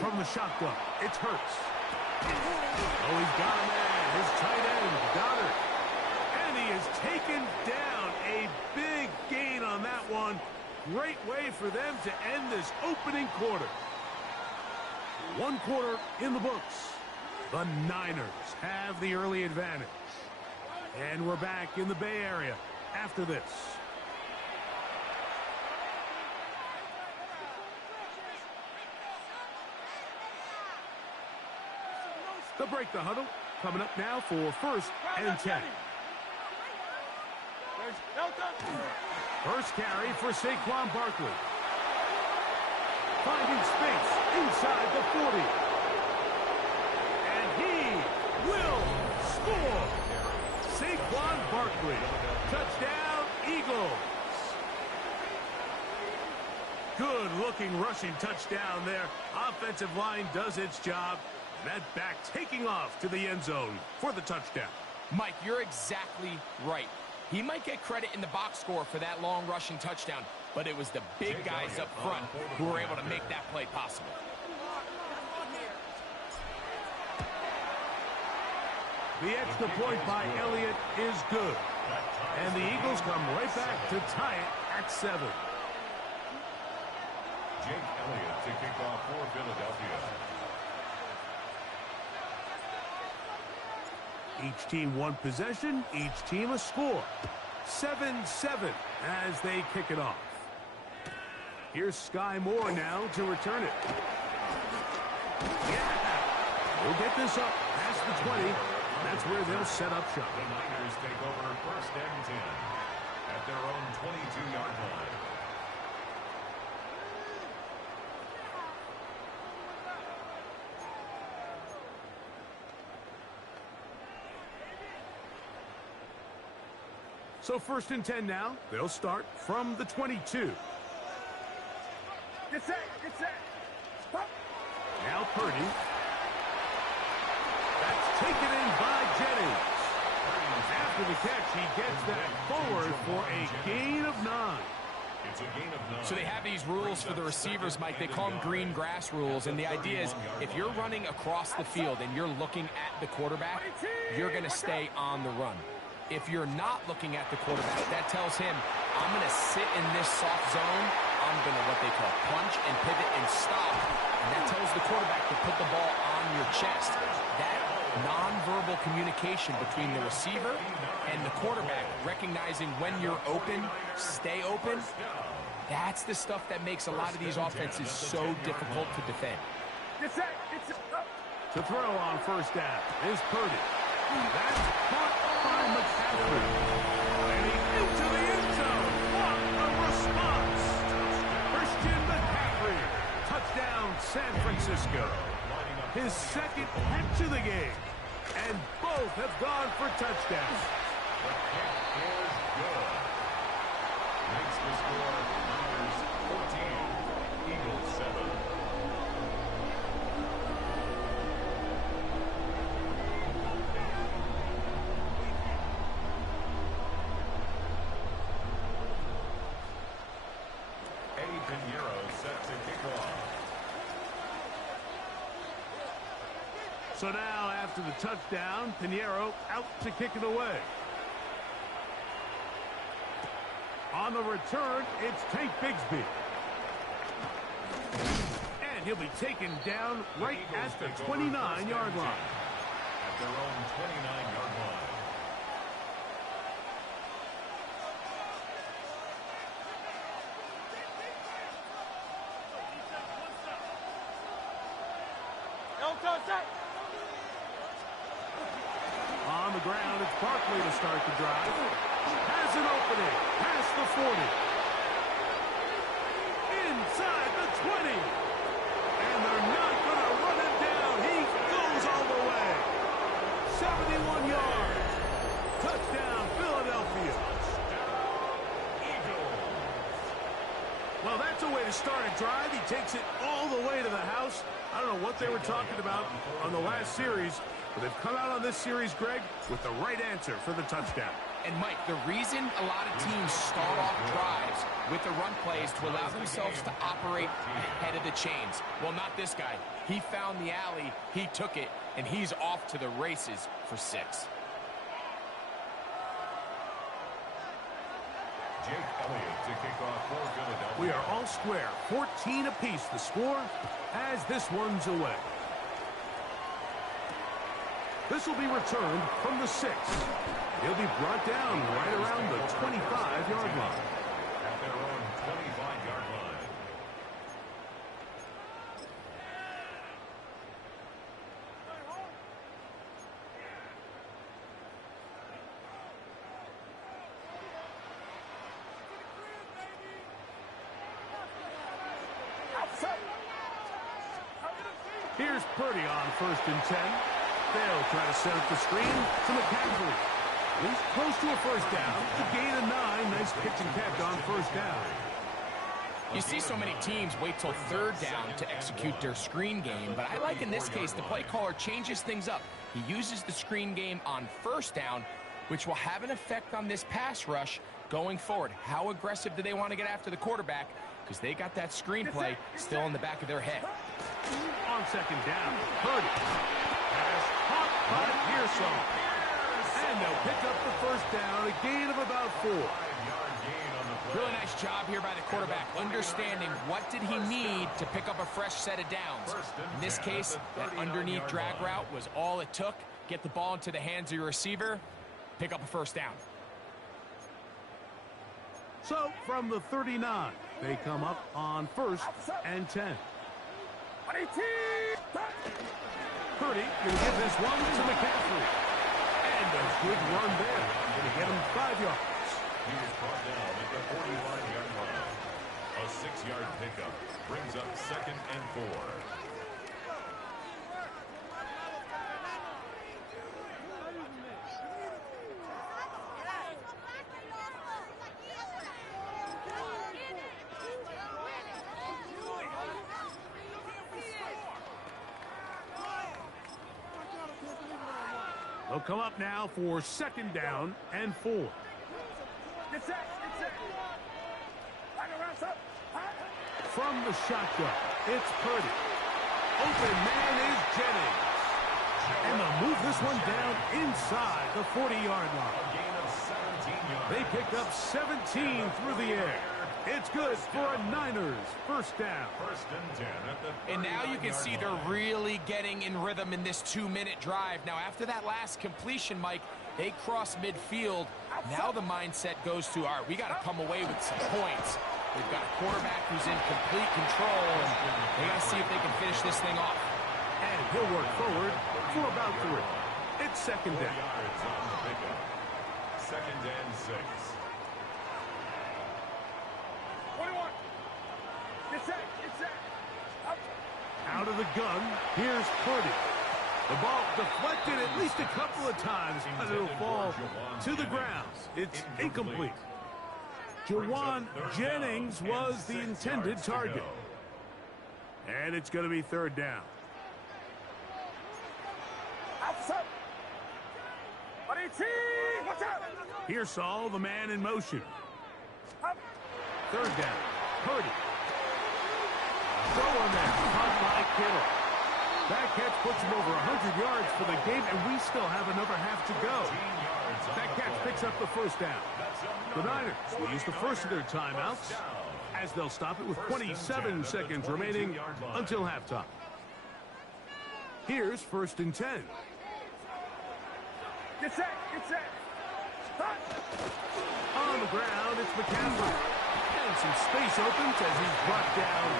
from the shotgun. It's Hurts. Oh, he's got a man. His tight end, Goddard. And he is taken down. A big gain on that one. Great way for them to end this opening quarter. One quarter in the books. The Niners have the early advantage. And we're back in the Bay Area after this. They'll break the huddle. Coming up now for 1st and 10. First carry for Saquon Barkley. Finding space inside the 40. And he will score. Saquon Barkley. Touchdown, Eagles. Good-looking rushing touchdown there. Offensive line does its job. That back taking off to the end zone for the touchdown. Mike, you're exactly right. He might get credit in the box score for that long rushing touchdown, but it was the big guys up front who were able to make that play possible. The extra point by Elliott is good. And the Eagles come right back to tie it at 7. Jake Elliott to kick off for Philadelphia. Each team one possession, each team a score. 7-7 as they kick it off. Here's Sky Moore now to return it. Yeah! We'll get this up past the 20. That's where they'll set up shop. The Niners take over 1st and 10 at their own 22-yard line. So 1st and 10 now. They'll start from the 22. Get set, get set. Now Purdy. That's taken in by Jennings. After the catch, he gets that forward for a gain of 9. It's a gain of 9. So they have these rules for the receivers, Mike. They call them green grass rules, and the idea is if you're running across the field and you're looking at the quarterback, you're going to stay on the run. If you're not looking at the quarterback, that tells him, I'm going to sit in this soft zone. I'm going to what they call punch and pivot and stop. And that tells the quarterback to put the ball on your chest. That nonverbal communication between the receiver and the quarterback, recognizing when you're open, stay open, that's the stuff that makes a lot of these offenses so difficult to defend. To throw on 1st down is Purdy. That's caught by McCaffrey. Heading into the end zone. What a response. Christian McCaffrey. Touchdown, San Francisco. His 2nd catch of the game. And both have gone for touchdowns. The kick is good. Makes the score Niners 14, Eagles 7. Set to kick off. So now, after the touchdown, Pinheiro out to kick it away. On the return, it's Tank Bigsby. And he'll be taken down right at the 29-yard line. At their own 29-yard line. On the ground, it's Barkley to start the drive. Has an opening. Past the 40. Inside the 20. And they're not going to run him down. He goes all the way. 71 yards. Touchdown, Philadelphia. Well, that's a way to start a drive. He takes it all the way to the house. I don't know what they were talking about on the last series, but they've come out on this series, Greg, with the right answer for the touchdown. And, Mike, the reason a lot of teams start off drives with the run play is to allow themselves to operate ahead of the chains. Well, not this guy. He found the alley, he took it, and he's off to the races for 6. Jake Elliott to kick off for Philadelphia. We are all square. 14 apiece the score as this one's away. This will be returned from the 6. He'll be brought down right around the 25-yard line. At their own 25-yard line. Here's Purdy on 1st and 10. They'll try to set up the screen to McCaffrey. He's close to a first down. The gain of 9. Nice pitch and catch on 1st down. You see so many teams wait till 3rd down to execute their screen game, but I like in this case the play caller changes things up. He uses the screen game on 1st down, which will have an effect on this pass rush going forward. How aggressive do they want to get after the quarterback? Because they got that screenplay still in the back of their head. On 2nd down, Purdy has caught by Pearson. And they'll pick up the 1st down, a gain of about 4. Really nice job here by the quarterback, understanding what did he need to pick up a fresh set of downs. In this case, that underneath drag route was all it took. Get the ball into the hands of your receiver, pick up a 1st down. So, from the 39, they come up on 1st and 10. Purdy going to give this one to McCaffrey. And a good run there. Going to get him 5 yards. He was brought down at the 45-yard line. A 6-yard pickup brings up 2nd and 4. They'll come up now for 2nd down and 4. From the shotgun, it's Purdy. Open man is Jennings. And they'll move this one down inside the 40-yard line. A gain of 17 yards. They pick up 17 through the air. It's good for a Niners 1st down. 1st and 10 at the And now you can see they're really getting in rhythm in this 2-minute drive. Now, after that last completion, Mike, they cross midfield. Now the mindset goes to, all right, we got to come away with some points. They've got a quarterback who's in complete control, and they got to see if they can finish this thing off. And he'll work forward for about 3. It's 2nd down. yards on the pickup. 2nd and 6. Out of the gun, here's Purdy. The ball deflected at least a couple of times, but it'll fall to the ground. It's incomplete. Jawan Jennings was the intended target. And it's going to be 3rd down. Pearsall, the man in motion. 3rd down. Purdy. Throw on there. Caught by Kittle. That catch puts him over 100 yards for the game, and we still have another half to go. That catch picks up the 1st down. The Niners will use the first of their timeouts as they'll stop it with 27 seconds remaining until halftime. Here's 1st and 10. Get set, get set. On the ground, it's McCaffrey. And some space opens as he's brought down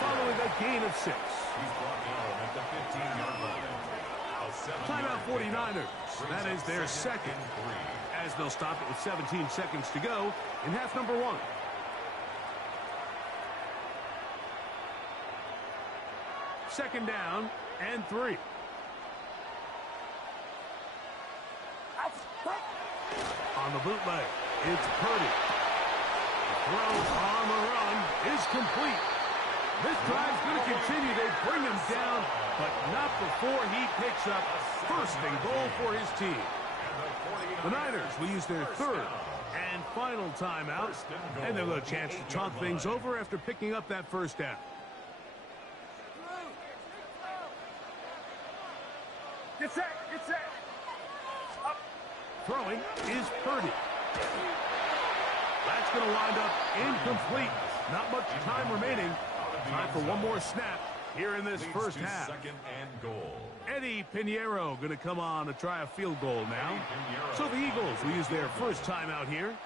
following a gain of 6. He's brought down at the 15-yard line. Timeout 49ers. That is their 2nd. As they'll stop it with 17 seconds to go in half number 1. Second down and 3. On the bootleg, it's Purdy. The throw on the run is complete. This drive's going to continue. They bring him down, but not before he picks up 1st and goal for his team. The Niners will use their third and final timeout, and they'll have a chance to talk things over after picking up that first down. Get set, get set. Up. Throwing is Purdy. That's going to wind up incomplete. Not much time remaining. Time for one more snap here in this first half. Second and goal. Eddie Pinheiro going to come on to try a field goal now. So the Eagles will use their first timeout here,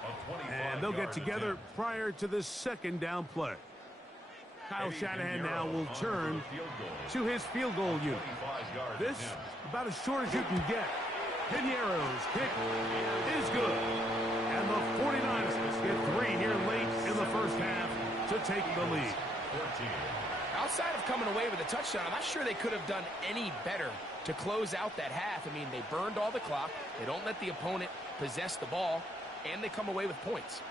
and they'll get together prior to this second down play. Kyle Shanahan now will turn to his field goal unit. This, about as short as you can get. Pinheiro's kick is good. And the 49ers get 3 here late in the first half to take the lead. Outside of coming away with a touchdown, I'm not sure they could have done any better to close out that half. I mean, they burned all the clock. They don't let the opponent possess the ball, and they come away with points.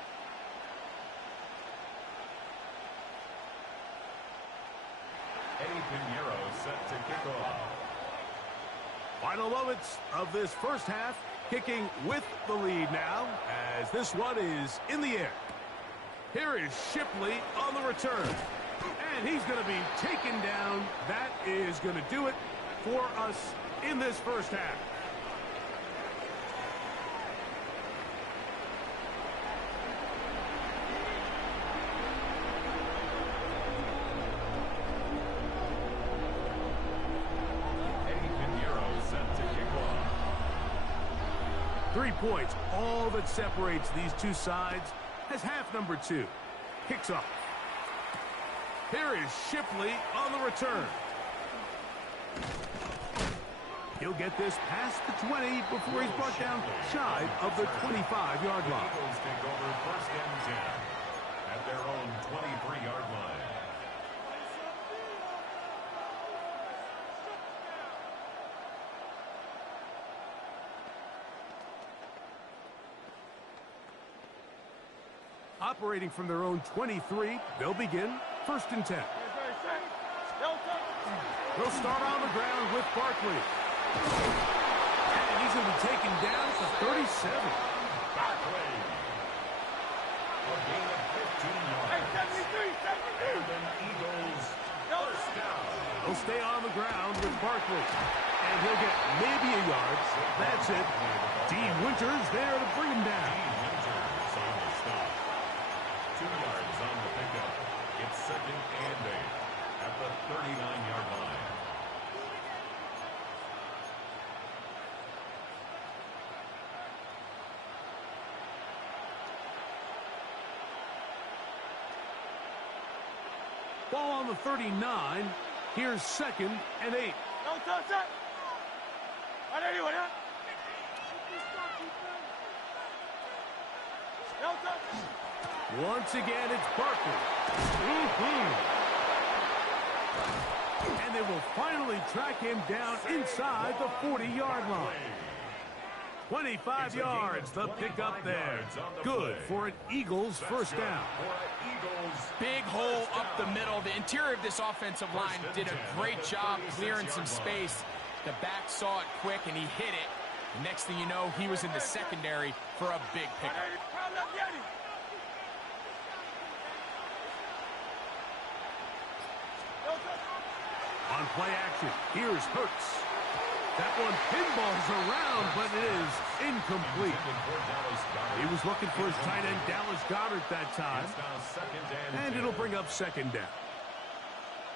Eddie Pinheiro set to kick off. Final moments of this first half, kicking with the lead now, as this one is in the air. Here is Shipley on the return. And he's going to be taken down. That is going to do it for us in this first half. Eddie Pinheiro set to kick off. 3 points, all that separates these two sides, as half number 2 kicks off. Here is Shipley on the return. He'll get this past the 20 before he's brought down shy of the 25-yard line. Eagles take over first and 10 at their own 23-yard line. Operating from their own 23, they'll begin first and 10. They'll start on the ground with Barkley. And he's going to be taken down to 37. Barkley. A gain of 15 yards. And then Eagles first down. He'll stay on the ground with Barkley. And he'll get maybe a yard. That's it. D. Winters there to bring him down. Winters on the stop. 2 yards on the pickup. It's second and 8 at the 39-yard line. Ball on the 39. Here's second and 8. Once again, it's Barkley. And they will finally track him down inside the 40-yard line. 25 yards, the pickup there. Good for an Eagles first down. Big hole up the middle. The interior of this offensive line did a great job clearing some space. The back saw it quick, and he hit it. The next thing you know, he was in the secondary for a big pickup. On play action, here's Hurts. That one pinballs around, but it is incomplete. He was looking for his tight end, Dallas Goedert, that time. And it'll bring up second down.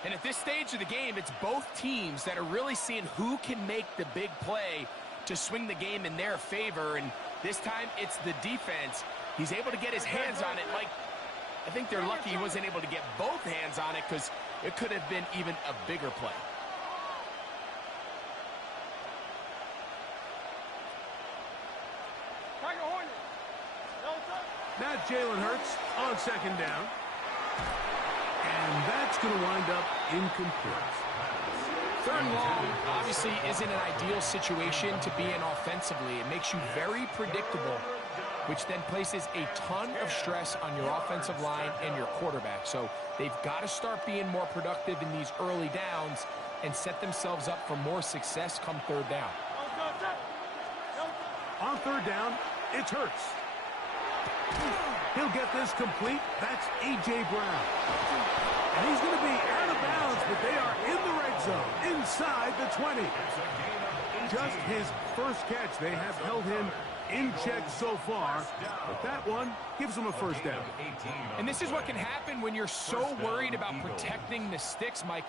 And at this stage of the game, it's both teams that are really seeing who can make the big play to swing the game in their favor. And this time, it's the defense. He's able to get his hands on it. Like, I think they're lucky he wasn't able to get both hands on it, because it could have been even a bigger play. Now Jalen Hurts on second down. And that's going to wind up incomplete. Third and long obviously isn't an ideal situation to be in offensively. It makes you very predictable, which then places a ton of stress on your offensive line and your quarterback. So they've got to start being more productive in these early downs and set themselves up for more success come third down. On On third down, it's Hurts. He'll get this complete. That's A.J. Brown. And he's going to be out of bounds, but they are in the red zone, inside the 20. Just his first catch. They have held him in check so far, but that one gives him a first down. And this is what can happen when you're so worried about protecting the sticks, Mike.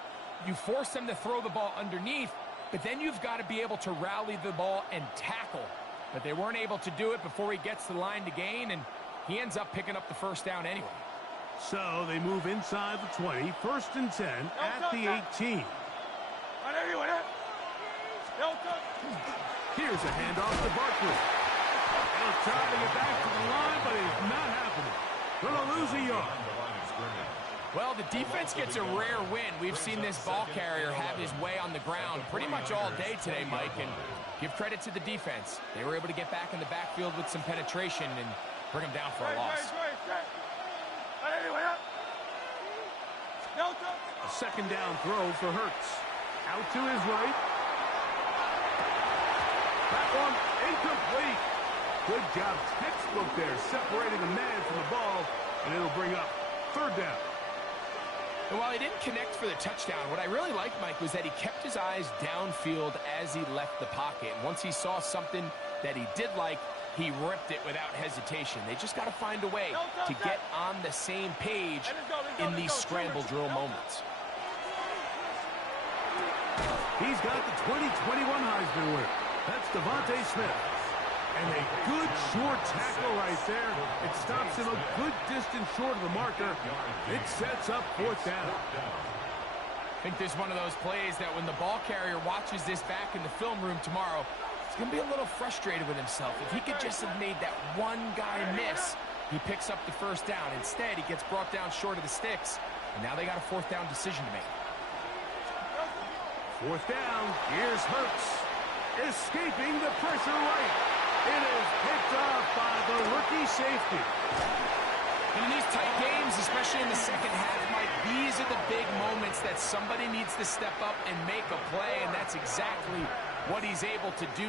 You force them to throw the ball underneath, but then you've got to be able to rally the ball and tackle. But they weren't able to do it before he gets to the line to gain, and he ends up picking up the first down anyway. So they move inside the 20, first and 10 at the 18. Here's a handoff to Barkley. He'll try to get back to the line, but it's not happening. Going to lose a yard. Well, the defense gets a rare win. We've seen this ball carrier have his way on the ground pretty much all day today, Mike, and give credit to the defense. They were able to get back in the backfield with some penetration and bring him down for a loss. A second down throw for Hurts. Out to his right. That one incomplete. Good job, textbook there, separating a man from the ball, and it'll bring up third down. And while he didn't connect for the touchdown, what I really liked, Mike, was that he kept his eyes downfield as he left the pocket. And once he saw something that he did like, he ripped it without hesitation. They just got to find a way to get on the same page in these scramble drill moments. He's got the 2021 Heisman winner. That's Devontae Smith. And a good short tackle right there. It stops him a good distance short of the marker. It sets up fourth down. I think there's one of those plays that when the ball carrier watches this back in the film room tomorrow, he's going to be a little frustrated with himself. If he could just have made that one guy miss, he picks up the first down. Instead, he gets brought down short of the sticks, and now they got a fourth down decision to make. Fourth down. Here's Hurts. Escaping the pressure right. It is picked off by the rookie safety. And in these tight games, especially in the second half, Mike, these are the big moments that somebody needs to step up and make a play, and that's exactly what he's able to do.